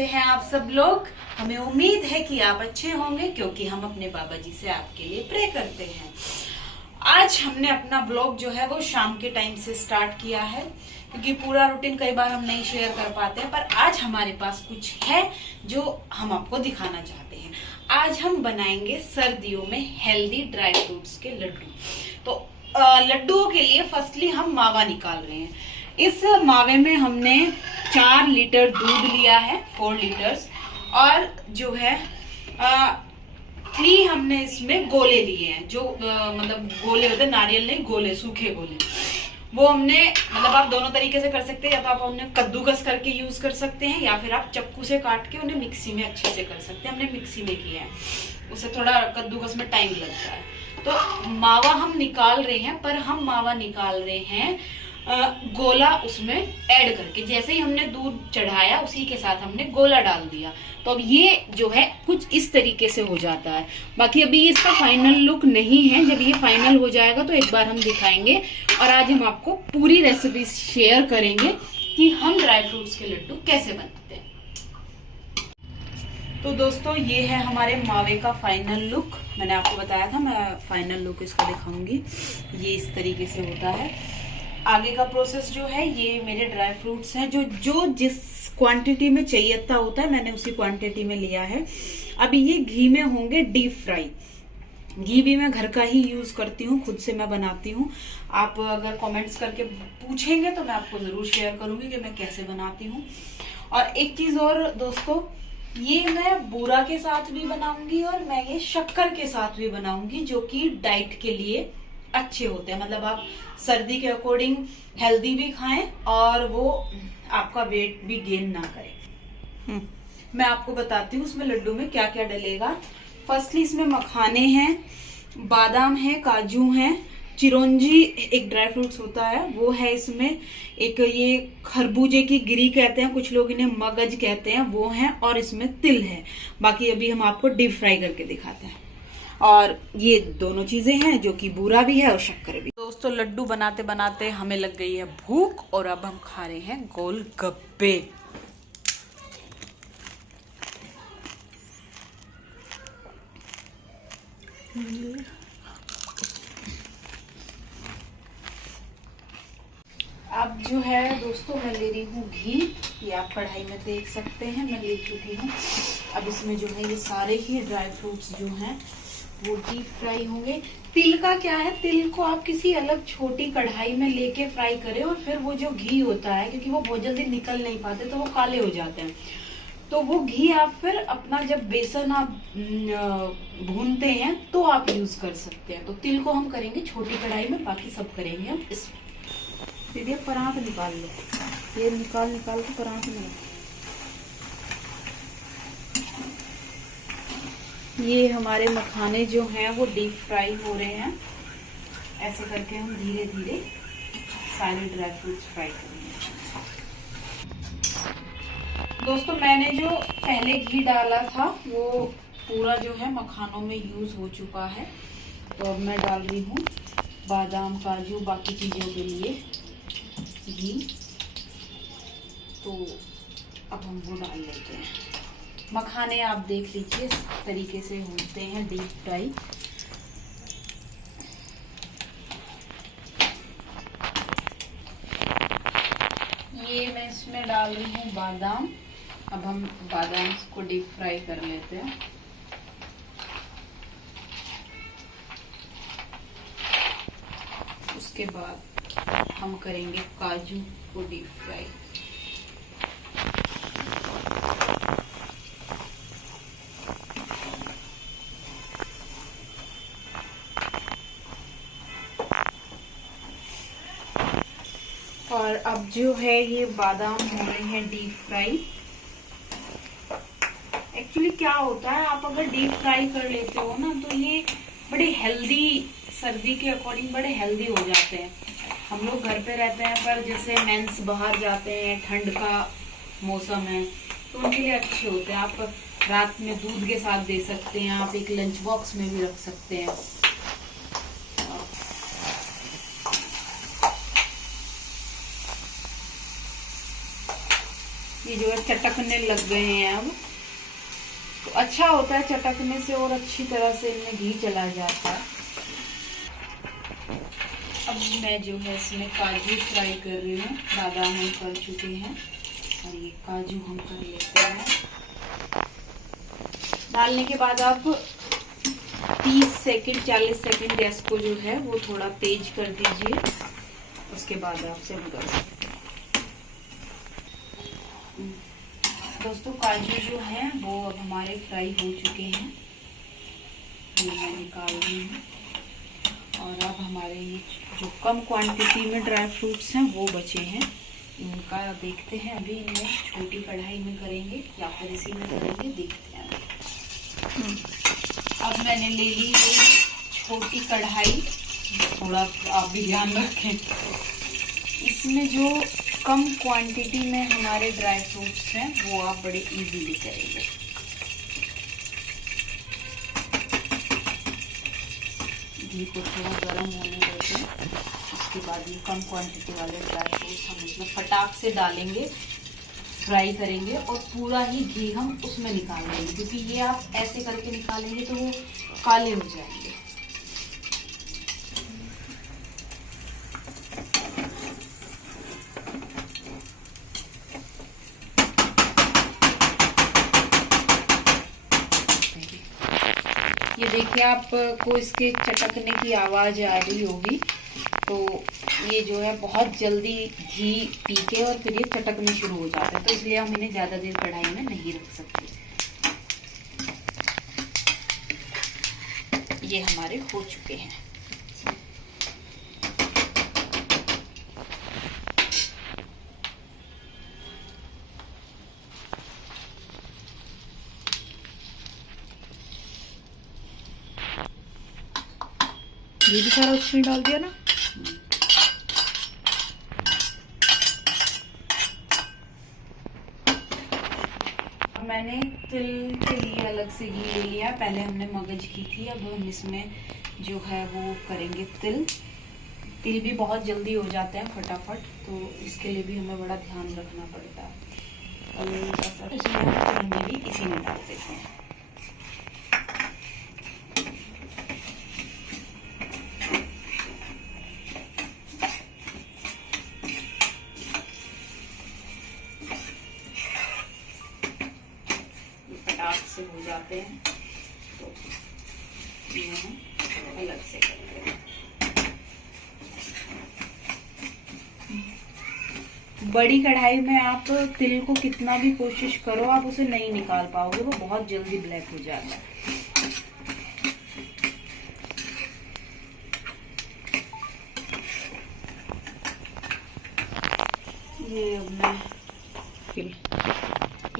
कैसे हैं आप सब लोग। हमें उम्मीद है कि आप अच्छे होंगे, क्योंकि हम अपने बाबा जी से आपके लिए प्रे करते हैं। आज हमने अपना ब्लॉग जो है वो शाम के टाइम से स्टार्ट किया है, क्योंकि पूरा रूटीन कई बार हम नहीं शेयर कर पाते हैं, पर आज हमारे पास कुछ है जो हम आपको दिखाना चाहते हैं। आज हम बनाएंगे सर्दियों में हेल्दी ड्राई फ्रूट्स के लड्डू। तो लड्डुओं के लिए फर्स्टली हम मावा निकाल रहे हैं। इस मावे में हमने 4 लीटर दूध लिया है, 4 लीटर्स, और जो है 3 हमने इसमें गोले लिए हैं, जो मतलब गोले होते हैं, नारियल नहीं, गोले, सूखे गोले। वो हमने मतलब आप दोनों तरीके से कर सकते हैं, या तो आप उन्हें कद्दूकस करके यूज कर सकते हैं, या फिर आप चक्कू से काट के उन्हें मिक्सी में अच्छे से कर सकते हैं। हमने मिक्सी में किया है, उससे थोड़ा कद्दूकस में टाइम लगता है। तो मावा हम निकाल रहे हैं, पर हम मावा निकाल रहे हैं गोला उसमें ऐड करके। जैसे ही हमने दूध चढ़ाया उसी के साथ हमने गोला डाल दिया, तो अब ये जो है कुछ इस तरीके से हो जाता है। बाकी अभी इसका फाइनल लुक नहीं है, जब ये फाइनल हो जाएगा तो एक बार हम दिखाएंगे। और आज हम आपको पूरी रेसिपी शेयर करेंगे कि हम ड्राई फ्रूट्स के लड्डू कैसे बनाते हैं। तो दोस्तों, ये है हमारे मावे का फाइनल लुक। मैंने आपको बताया था मैं फाइनल लुक इसका दिखाऊंगी। ये इस तरीके से होता है। आगे का प्रोसेस जो है, ये मेरे ड्राई फ्रूट्स हैं जो जिस क्वांटिटी में चाहिए होता है, मैंने उसी क्वांटिटी में लिया है। अभी ये घी में होंगे डीप फ्राई। घी भी मैं घर का ही यूज करती हूँ, खुद से मैं बनाती हूँ। आप अगर कमेंट्स करके पूछेंगे तो मैं आपको जरूर शेयर करूंगी कि मैं कैसे बनाती हूँ। और एक चीज और दोस्तों, ये मैं बूरा के साथ भी बनाऊंगी और मैं ये शक्कर के साथ भी बनाऊंगी, जो कि डाइट के लिए अच्छे होते हैं। मतलब आप सर्दी के अकॉर्डिंग हेल्दी भी खाएं और वो आपका वेट भी गेन ना करे। मैं आपको बताती हूँ उसमें लड्डू में क्या क्या डलेगा। फर्स्टली इसमें मखाने हैं, बादाम है, काजू है, चिरौंजी एक ड्राई फ्रूट्स होता है वो है इसमें, एक ये खरबूजे की गिरी कहते हैं, कुछ लोग इन्हें मगज कहते हैं, वो है, और इसमें तिल है। बाकी अभी हम आपको डीप फ्राई करके दिखाते हैं। और ये दोनों चीजें हैं जो कि बूरा भी है और शक्कर भी। दोस्तों, लड्डू बनाते बनाते हमें लग गई है भूख, और अब हम खा रहे हैं गोलगप्पे। अब जो है दोस्तों, मैं ले रही हूँ घी। ये आप कढ़ाई में देख सकते हैं, मैं ले चुकी हूँ। अब इसमें जो है ये सारे ही ड्राई फ्रूट्स जो हैं वो डीप फ्राई होंगे। तिल का क्या है, तिल को आप किसी अलग छोटी कढ़ाई में लेके फ्राई करें, और फिर वो जो घी होता है, क्योंकि वो बहुत जल्दी निकल नहीं पाते तो वो काले हो जाते हैं, तो वो घी आप फिर अपना जब बेसन आप भूनते हैं तो आप यूज कर सकते हैं। तो तिल को हम करेंगे छोटी कढ़ाई में, बाकी सब करेंगे हम इसमें। दीदी परात निकाल लो, ये निकाल के परात में। ये हमारे मखाने जो हैं वो डीप फ्राई हो रहे हैं। ऐसे करके हम धीरे धीरे सारे ड्राई फ्रूट्स फ्राई करेंगे। दोस्तों, मैंने जो पहले घी डाला था वो पूरा जो है मखानों में यूज हो चुका है। तो अब मैं डाल रही हूँ बादाम, काजू, बाकी चीजों के लिए घी। तो अब हम वो डाल लेते हैं। मखाने आप देख लीजिए इस तरीके से होते हैं डीप फ्राई। ये मैं इसमें डाल रही हूँ बादाम। अब हम बादाम को डीप फ्राई कर लेते हैं। उसके बाद हम करेंगे काजू को डीप फ्राई। और अब जो है ये बादाम हो रहे हैं डीप फ्राई। एक्चुअली क्या होता है, आप अगर डीप फ्राई कर लेते हो ना, तो ये बड़े हेल्दी, सर्दी के अकॉर्डिंग बड़े हेल्दी हो जाते हैं। हम लोग घर पे रहते हैं, पर जैसे मेंस बाहर जाते हैं, ठंड का मौसम है, तो उनके लिए अच्छे होते हैं। आप रात में दूध के साथ दे सकते हैं, आप एक लंच बॉक्स में भी रख सकते हैं। ये जो है चटकने लग गए हैं अब, तो अच्छा होता है चटकने से और अच्छी तरह से इनमें घी चला जाता है। अब मैं जो है इसमें काजू फ्राई कर रही हूँ। बादाम हम कर चुके हैं और ये काजू हम कर लेते हैं। डालने के बाद आप 30 सेकंड 40 सेकंड गैस को जो है वो थोड़ा तेज कर दीजिए, उसके बाद आप सर्व कर सकते हैं। दोस्तों काजू जो हैं वो अब हमारे फ्राई हो चुके हैं, ये मैं निकाल रही हूँ। और अब हमारे ये जो कम क्वांटिटी में ड्राई फ्रूट्स हैं वो बचे हैं, इनका देखते हैं अभी इनमें छोटी कढ़ाई में करेंगे या फिर इसी में करेंगे, देखते हैं। अब मैंने ले ली ये छोटी कढ़ाई, थोड़ा आप भी ध्यान रखें। इसमें जो कम क्वांटिटी में हमारे ड्राई फ्रूट्स हैं वो आप बड़े इजीली करेंगे। घी को थोड़ा गर्म होने देते हैं, उसके बाद ये कम क्वांटिटी वाले ड्राई फ्रूट्स हम इसमें फटाक से डालेंगे, फ्राई करेंगे और पूरा ही घी हम उसमें निकाल लेंगे, क्योंकि ये आप ऐसे करके निकालेंगे तो वो काले हो जाएंगे। ये देखिए आपको इसके चटकने की आवाज आ रही होगी, तो ये जो है बहुत जल्दी घी पी के और फिर ये चटकने शुरू हो जाते हैं, तो इसलिए हम इन्हें ज्यादा देर कढ़ाई में नहीं रख सकते। ये हमारे हो चुके हैं। ये भी सारा उसमें डाल दिया ना। मैंने तिल के लिए अलग से घी ले लिया, पहले हमने मगज की थी, अब हम इसमें जो है वो करेंगे तिल। तिल भी बहुत जल्दी हो जाते हैं फटाफट, तो इसके लिए भी हमें बड़ा ध्यान रखना पड़ता है। इसलिए हम तिल भी इसी में डाल देते हैं। से हो जाते हैं तो ये हम अलग से करते हैं। बड़ी कढ़ाई में आप तिल को कितना भी कोशिश करो आप उसे नहीं निकाल पाओगे, वो बहुत जल्दी ब्लैक हो जाता है। ये अब मैं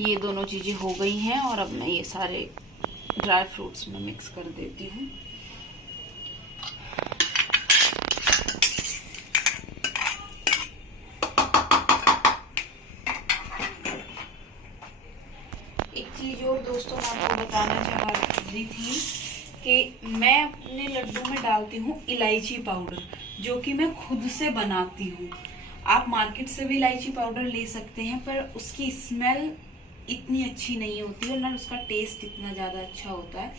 ये दोनों चीजें हो गई हैं और अब मैं ये सारे ड्राई फ्रूट्स में मिक्स कर देती हूँ। एक चीज और दोस्तों मैं आपको बताना चाह रही थी कि मैं अपने लड्डू में डालती हूँ इलायची पाउडर, जो कि मैं खुद से बनाती हूँ। आप मार्केट से भी इलायची पाउडर ले सकते हैं, पर उसकी स्मेल इतनी अच्छी नहीं होती है और ना उसका टेस्ट इतना ज्यादा अच्छा होता है।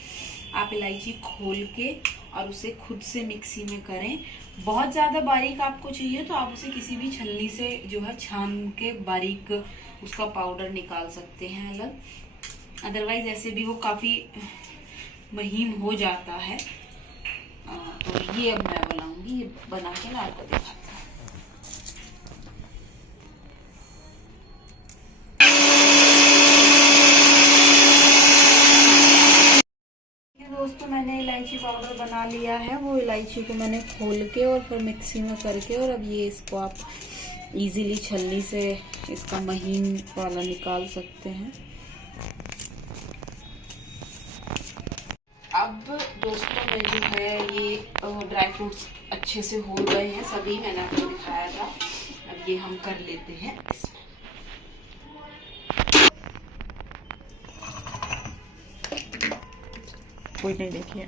आप इलायची खोल के और उसे खुद से मिक्सी में करें। बहुत ज्यादा बारीक आपको चाहिए तो आप उसे किसी भी छलनी से जो है छान के बारीक उसका पाउडर निकाल सकते हैं अलग, अदरवाइज ऐसे भी वो काफी महीन हो जाता है। तो ये अब मैं बनाऊंगी, ये बना के ना आपको दिखाती हूँ। दोस्तों मैंने इलायची पाउडर बना लिया है, वो इलायची को मैंने खोल के और फिर मिक्सी में करके, और अब ये इसको आप इजीली छलनी से इसका महीन वाला निकाल सकते हैं। अब दोस्तों में जो है ये ड्राई फ्रूट्स अच्छे से हो गए हैं सभी, मैंने आपको दिखाया था। अब ये हम कर लेते हैं इसमें। कोई नहीं देखिए।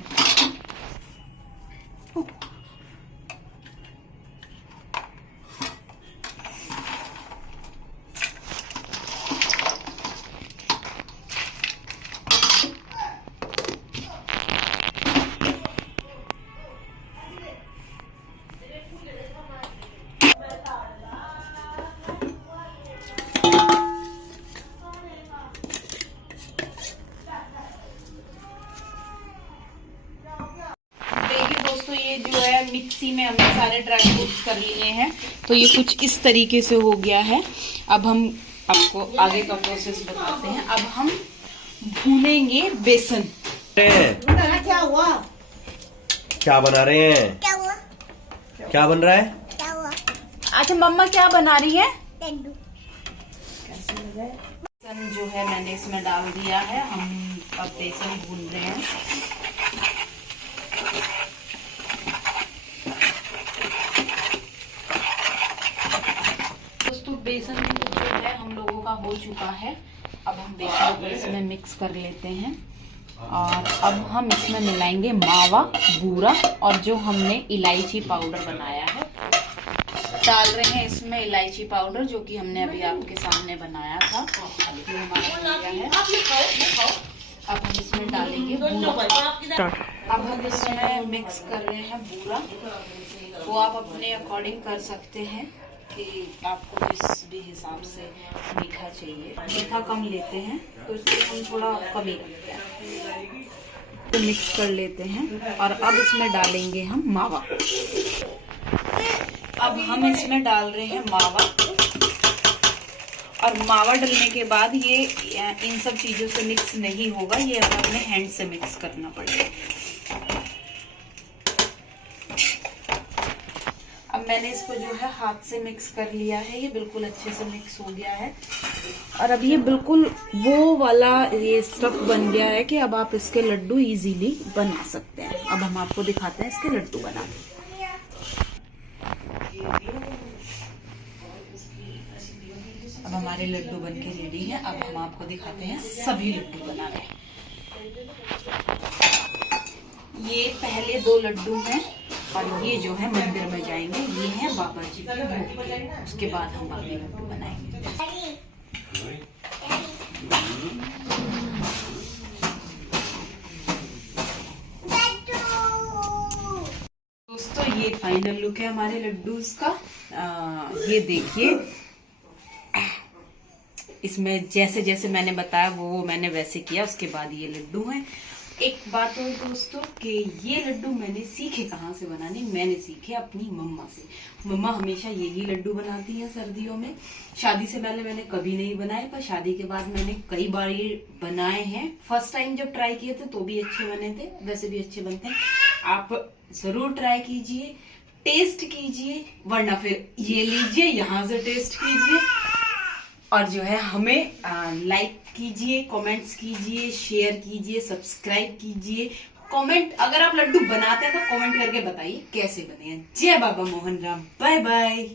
मिक्सी में हमने सारे ड्राई फ्रूट्स कर लिए हैं, तो ये कुछ इस तरीके से हो गया है। अब हम आपको आगे का प्रोसेस बताते हैं। अब हम भूनेंगे बेसन। क्या हुआ? क्या बना रहे हैं? क्या बन रहा है? अच्छा मम्मा क्या बना रही है? बेसन जो है मैंने इसमें डाल दिया है। हम अब बेसन भून रहे हैं। दोस्तों बेसन जो है हम लोगों का हो चुका है। अब हम बेसन को इसमें मिक्स कर लेते हैं और अब हम इसमें मिलाएंगे मावा, बूरा और जो हमने इलायची पाउडर बनाया है। डाल रहे हैं इसमें इलायची पाउडर, जो कि हमने अभी आपके सामने बनाया था। ये हमारा बन गया है। अब हम इसमें डालेंगे बूरा। अब हम इसमें मिक्स कर रहे हैं बूरा। वो आप अपने अकॉर्डिंग कर सकते हैं कि आपको जिस भी हिसाब से मीठा चाहिए। मीठा कम लेते हैं तो इसलिए हम थोड़ा कम ही रखते हैं। तो मिक्स कर लेते हैं और अब इसमें डालेंगे हम मावा। अब हम इसमें डाल रहे हैं मावा और मावा डालने के बाद ये इन सब चीजों से मिक्स नहीं होगा, ये हमें अपने हैंड से मिक्स करना पड़ेगा। अब मैंने इसको जो है हाथ से मिक्स कर लिया है। ये बिल्कुल अच्छे से मिक्स हो गया है और अब ये बिल्कुल वो वाला ये स्टफ बन गया है कि अब आप इसके लड्डू इजीली बना सकते हैं। अब हम आपको दिखाते हैं इसके लड्डू बनाने। अब हमारे लड्डू बनके रेडी हैं। अब हम आपको दिखाते हैं सभी लड्डू बना रहे हैं। ये पहले 2 लड्डू हैं और ये जो है मंदिर में जाएंगे, ये है बाबा जी के भोग के। उसके बाद हम बाकी लड्डू बनाएंगे। दोस्तों ये फाइनल लुक है हमारे लड्डूस का। ये देखिए, इसमें जैसे जैसे मैंने बताया वो मैंने वैसे किया। उसके बाद ये लड्डू हैं। एक बात और दोस्तों कि ये लड्डू मैंने सीखे कहाँ से बनाने? मैंने सीखे अपनी मम्मा से। मम्मा हमेशा यही लड्डू बनाती हैं सर्दियों में। शादी से पहले मैंने कभी नहीं बनाए, पर शादी के बाद मैंने कई बार ये बनाए हैं। फर्स्ट टाइम जब ट्राई किए थे तो भी अच्छे बने थे, वैसे भी अच्छे बनते हैं। आप जरूर ट्राई कीजिए, टेस्ट कीजिए, वरना फिर ये लीजिए यहाँ से टेस्ट कीजिए और जो है हमें लाइक कीजिए, कमेंट्स कीजिए, शेयर कीजिए, सब्सक्राइब कीजिए। कमेंट अगर आप लड्डू बनाते हैं तो कमेंट करके बताइए कैसे बने हैं। जय बाबा मोहन राम। Bye bye.